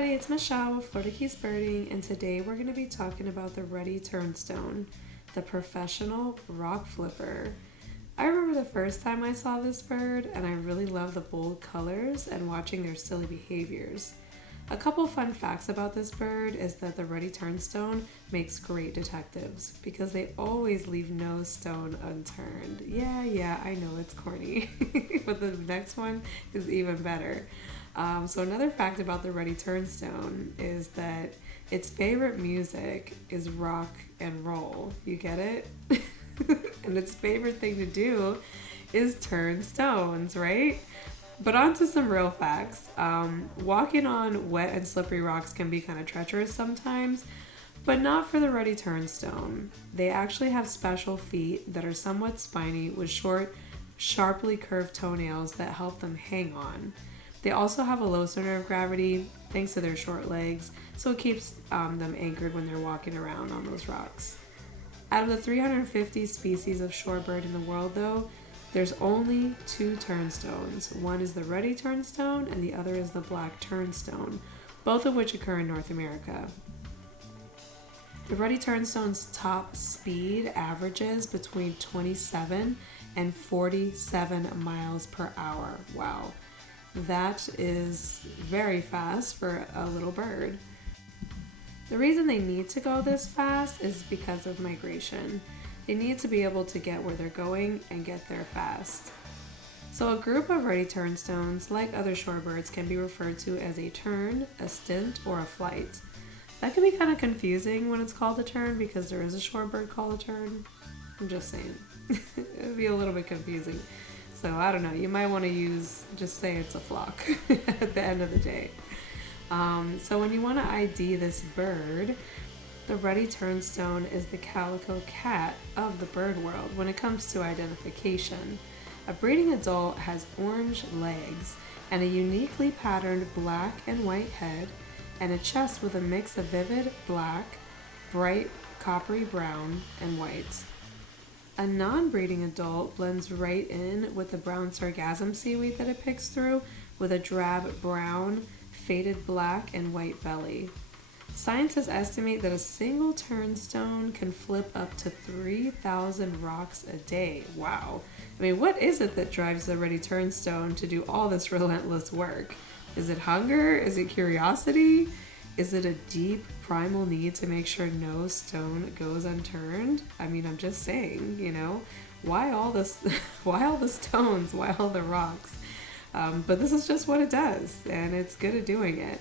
everybody, it's Michelle with Florida Keys Birding, and today we're going to be talking about the Ruddy Turnstone, the professional rock flipper. I remember the first time I saw this bird, and I really love the bold colors and watching their silly behaviors. A couple fun facts about this bird is that the Ruddy Turnstone makes great detectives because they always leave no stone unturned. Yeah, I know it's corny, but the next one is even better. So another fact about the Ruddy Turnstone is that its favorite music is rock and roll. You get it? And its favorite thing to do is turn stones, right? But on to some real facts. Walking on wet and slippery rocks can be kind of treacherous sometimes, but not for the Ruddy Turnstone. They actually have special feet that are somewhat spiny with short, sharply curved toenails that help them hang on. They also have a low center of gravity thanks to their short legs, so it keeps them anchored when they're walking around on those rocks. Out of the 350 species of shorebird in the world, though, there's only two turnstones. One is the Ruddy Turnstone and the other is the black turnstone, both of which occur in North America. The Ruddy Turnstone's top speed averages between 27 and 47 miles per hour. Wow. That is very fast for a little bird. The reason they need to go this fast is because of migration. They need to be able to get where they're going and get there fast. So a group of Ruddy Turnstones, like other shorebirds, can be referred to as a turn, a stint, or a flight. That can be kind of confusing when it's called a turn because there is a shorebird called a turn. I'm just saying. It would be a little bit confusing. So I don't know, you might want to just say it's a flock at the end of the day. So when you want to ID this bird, the Ruddy Turnstone is the calico cat of the bird world when it comes to identification. A breeding adult has orange legs and a uniquely patterned black and white head and a chest with a mix of vivid black, bright coppery brown, and white. A non-breeding adult blends right in with the brown sargassum seaweed that it picks through with a drab brown, faded black, and white belly. Scientists estimate that a single turnstone can flip up to 3,000 rocks a day. Wow. I mean, what is it that drives the Ruddy Turnstone to do all this relentless work? Is it hunger? Is it curiosity? Is it a deep primal need to make sure no stone goes unturned? I mean, I'm just saying, why all this, why all the stones, why all the rocks? But this is just what it does, and it's good at doing it.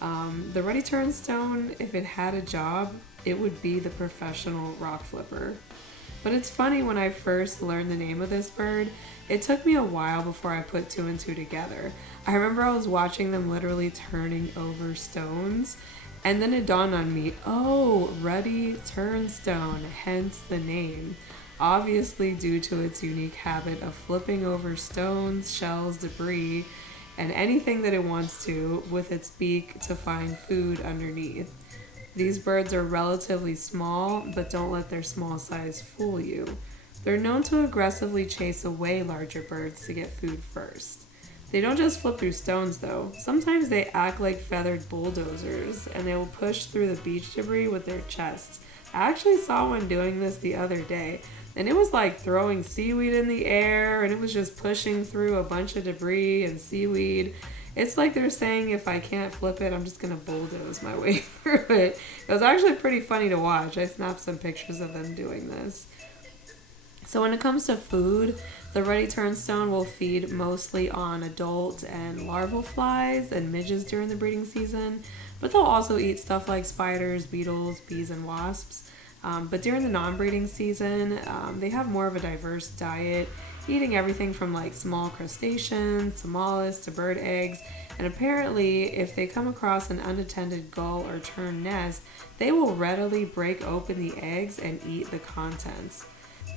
The Ruddy Turnstone, if it had a job, it would be the professional rock flipper. But it's funny, when I first learned the name of this bird, it took me a while before I put two and two together. I remember I was watching them literally turning over stones, and then it dawned on me, oh, Ruddy Turnstone, hence the name. Obviously due to its unique habit of flipping over stones, shells, debris, and anything that it wants to with its beak to find food underneath. These birds are relatively small, but don't let their small size fool you. They're known to aggressively chase away larger birds to get food first. They don't just flip through stones though. Sometimes they act like feathered bulldozers and they will push through the beach debris with their chests. I actually saw one doing this the other day, and it was like throwing seaweed in the air, and it was just pushing through a bunch of debris and seaweed. It's like they're saying, if I can't flip it, I'm just gonna bulldoze my way through it. It was actually pretty funny to watch. I snapped some pictures of them doing this. So when it comes to food, the Ruddy Turnstone will feed mostly on adult and larval flies and midges during the breeding season, but they'll also eat stuff like spiders, beetles, bees, and wasps. But during the non-breeding season, they have more of a diverse diet, eating everything from like small crustaceans to mollusks to bird eggs. And apparently, if they come across an unattended gull or tern nest, they will readily break open the eggs and eat the contents.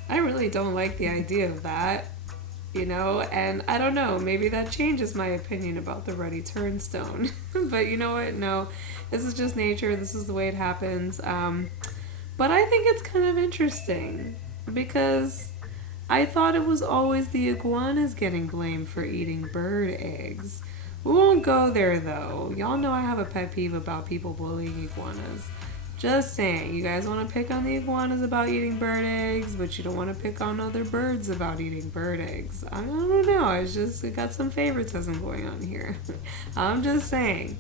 I really don't like the idea of that, and I don't know, maybe that changes my opinion about the Ruddy Turnstone. But you know what? No, this is just nature. This is the way it happens. But I think it's kind of interesting because I thought it was always the iguanas getting blamed for eating bird eggs. We won't go there though. Y'all know I have a pet peeve about people bullying iguanas. Just saying, you guys want to pick on the iguanas about eating bird eggs, but you don't want to pick on other birds about eating bird eggs. I don't know. It got some favoritism going on here. I'm just saying.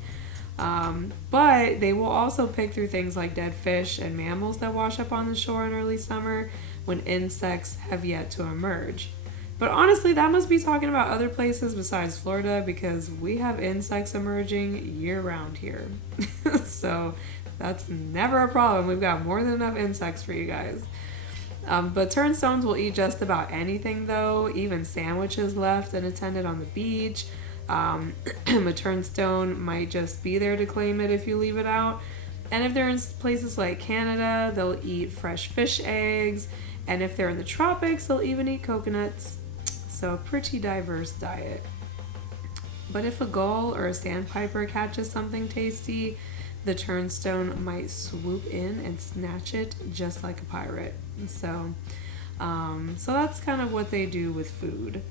But they will also pick through things like dead fish and mammals that wash up on the shore in early summer when insects have yet to emerge. But honestly, that must be talking about other places besides Florida because we have insects emerging year round here. So that's never a problem. We've got more than enough insects for you guys. But turnstones will eat just about anything though, even sandwiches left unattended on the beach. A turnstone might just be there to claim it if you leave it out. And if they're in places like Canada, they'll eat fresh fish eggs. And if they're in the tropics, they'll even eat coconuts. So a pretty diverse diet. But if a gull or a sandpiper catches something tasty, the turnstone might swoop in and snatch it just like a pirate. So that's kind of what they do with food.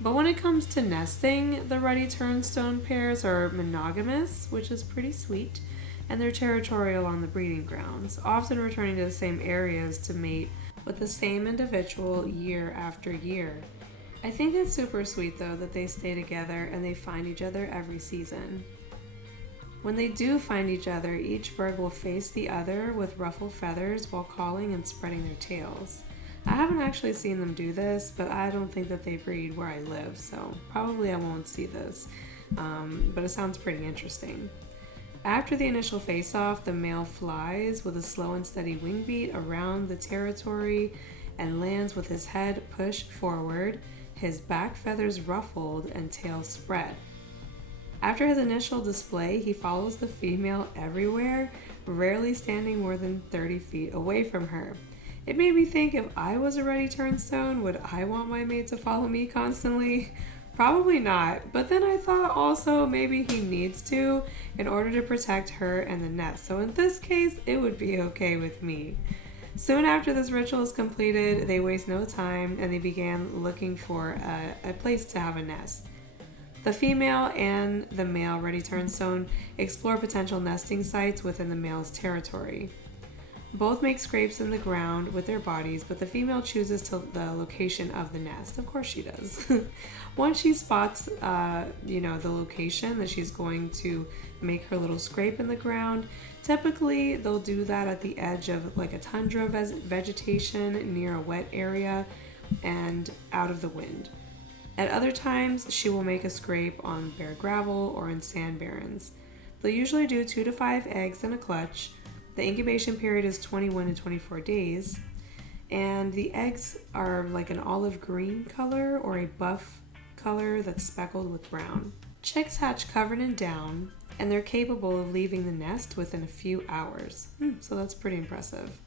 But when it comes to nesting, the Ruddy Turnstone pairs are monogamous, which is pretty sweet, and they're territorial on the breeding grounds, often returning to the same areas to mate with the same individual year after year. I think it's super sweet though that they stay together and they find each other every season. When they do find each other, each bird will face the other with ruffled feathers while calling and spreading their tails. I haven't actually seen them do this, but I don't think that they breed where I live, so probably I won't see this, but it sounds pretty interesting. After the initial face-off, the male flies with a slow and steady wing beat around the territory and lands with his head pushed forward, his back feathers ruffled, and tail spread. After his initial display, he follows the female everywhere, rarely standing more than 30 feet away from her. It made me think, if I was a Ruddy Turnstone, would I want my mate to follow me constantly? Probably not, but then I thought also maybe he needs to in order to protect her and the nest. So in this case, it would be okay with me. Soon after this ritual is completed, they waste no time and they began looking for a place to have a nest. The female and the male Ruddy Turnstone explore potential nesting sites within the male's territory. Both make scrapes in the ground with their bodies, but the female chooses the location of the nest. Of course she does. Once she spots, the location that she's going to make her little scrape in the ground, typically they'll do that at the edge of like a tundra vegetation near a wet area and out of the wind. At other times, she will make a scrape on bare gravel or in sand barrens. They'll usually do 2 to 5 eggs in a clutch. The incubation period is 21 to 24 days, and the eggs are like an olive green color or a buff color that's speckled with brown. Chicks hatch covered in down, and they're capable of leaving the nest within a few hours. So that's pretty impressive.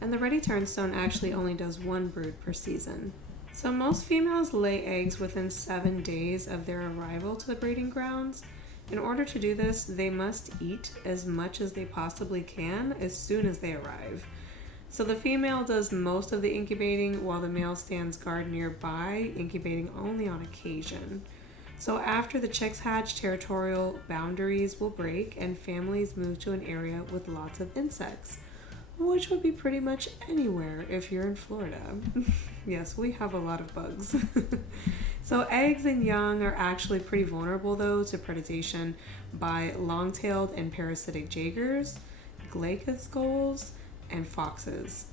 And the Ruddy Turnstone actually only does 1 brood per season. So most females lay eggs within 7 days of their arrival to the breeding grounds. In order to do this, they must eat as much as they possibly can as soon as they arrive. So the female does most of the incubating while the male stands guard nearby, incubating only on occasion. So after the chicks hatch, territorial boundaries will break and families move to an area with lots of insects, which would be pretty much anywhere if you're in Florida. Yes, we have a lot of bugs. So eggs and young are actually pretty vulnerable though to predation by long-tailed and parasitic jaegers, glaucous gulls, and foxes.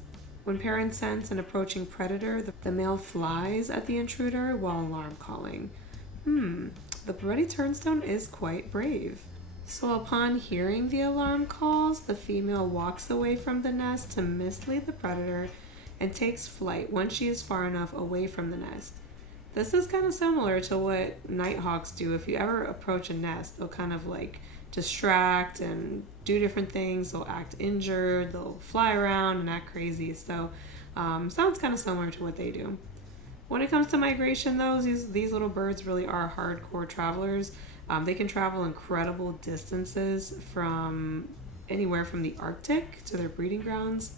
When parents sense an approaching predator, the male flies at the intruder while alarm calling. The Ruddy Turnstone is quite brave. So upon hearing the alarm calls, the female walks away from the nest to mislead the predator and takes flight once she is far enough away from the nest. This is kind of similar to what nighthawks do. If you ever approach a nest, they'll kind of like distract and do different things. They'll act injured, they'll fly around and act crazy. So sounds kind of similar to what they do. When it comes to migration though, these little birds really are hardcore travelers. They can travel incredible distances from anywhere from the Arctic to their breeding grounds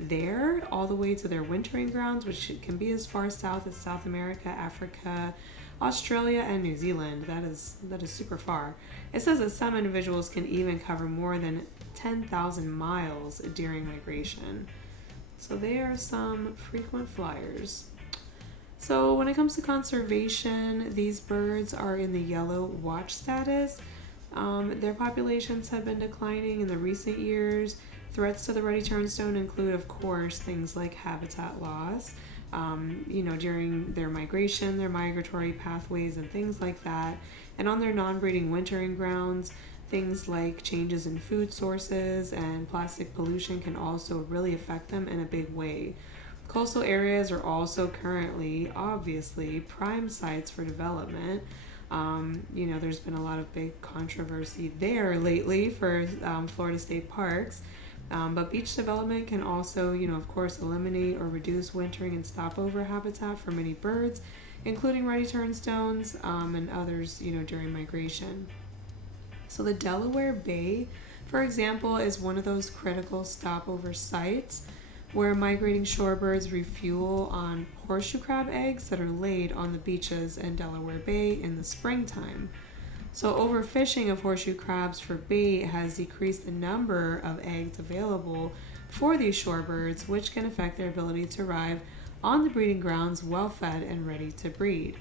there all the way to their wintering grounds, which can be as far south as South America, Africa, Australia and New Zealand. That is super far. It says that some individuals can even cover more than 10,000 miles during migration. So they are some frequent flyers. So when it comes to conservation, these birds are in the yellow watch status. Their populations have been declining in the recent years. Threats to the Ruddy Turnstone include, of course, things like habitat loss, during their migration, their migratory pathways, and things like that. And on their non-breeding wintering grounds, things like changes in food sources and plastic pollution can also really affect them in a big way. Coastal areas are also currently, obviously, prime sites for development. There's been a lot of big controversy there lately for Florida state parks. But beach development can also, of course, eliminate or reduce wintering and stopover habitat for many birds, including Ruddy Turnstones and others, during migration. So the Delaware Bay, for example, is one of those critical stopover sites where migrating shorebirds refuel on horseshoe crab eggs that are laid on the beaches in Delaware Bay in the springtime. So overfishing of horseshoe crabs for bait has decreased the number of eggs available for these shorebirds, which can affect their ability to arrive on the breeding grounds well fed and ready to breed.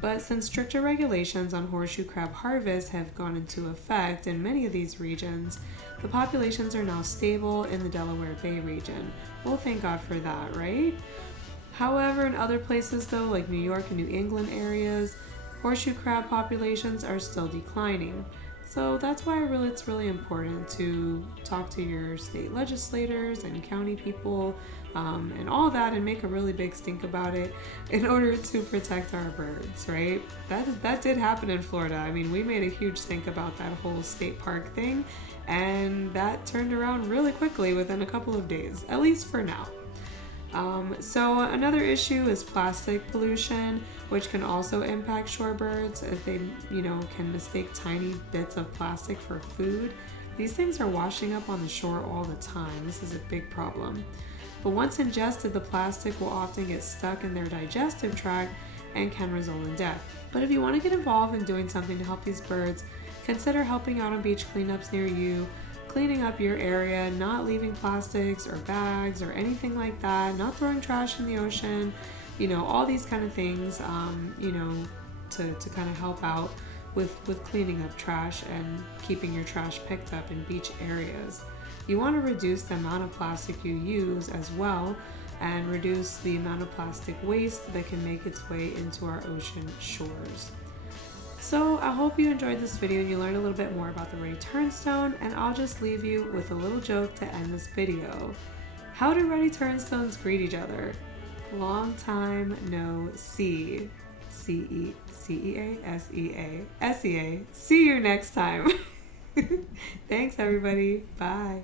But since stricter regulations on horseshoe crab harvest have gone into effect in many of these regions, the populations are now stable in the Delaware Bay region. Well, thank God for that, right? However, in other places though, like New York and New England areas, horseshoe crab populations are still declining. So that's why it's really important to talk to your state legislators and county people and all that, and make a really big stink about it in order to protect our birds, right? That did happen in Florida. I mean, we made a huge stink about that whole state park thing, and that turned around really quickly within a couple of days, at least for now. So another issue is plastic pollution, which can also impact shorebirds as they, can mistake tiny bits of plastic for food. These things are washing up on the shore all the time. This is a big problem. But once ingested, the plastic will often get stuck in their digestive tract and can result in death. But if you want to get involved in doing something to help these birds, consider helping out on beach cleanups near you, cleaning up your area, not leaving plastics or bags or anything like that, not throwing trash in the ocean, all these kind of things, to kind of help out with cleaning up trash and keeping your trash picked up in beach areas. You want to reduce the amount of plastic you use as well, and reduce the amount of plastic waste that can make its way into our ocean shores. So I hope you enjoyed this video and you learned a little bit more about the Ruddy Turnstone, and I'll just leave you with a little joke to end this video. How do Ruddy Turnstones greet each other? Long time no see. C-E-A-S-E-A. See you next time. Thanks everybody. Bye.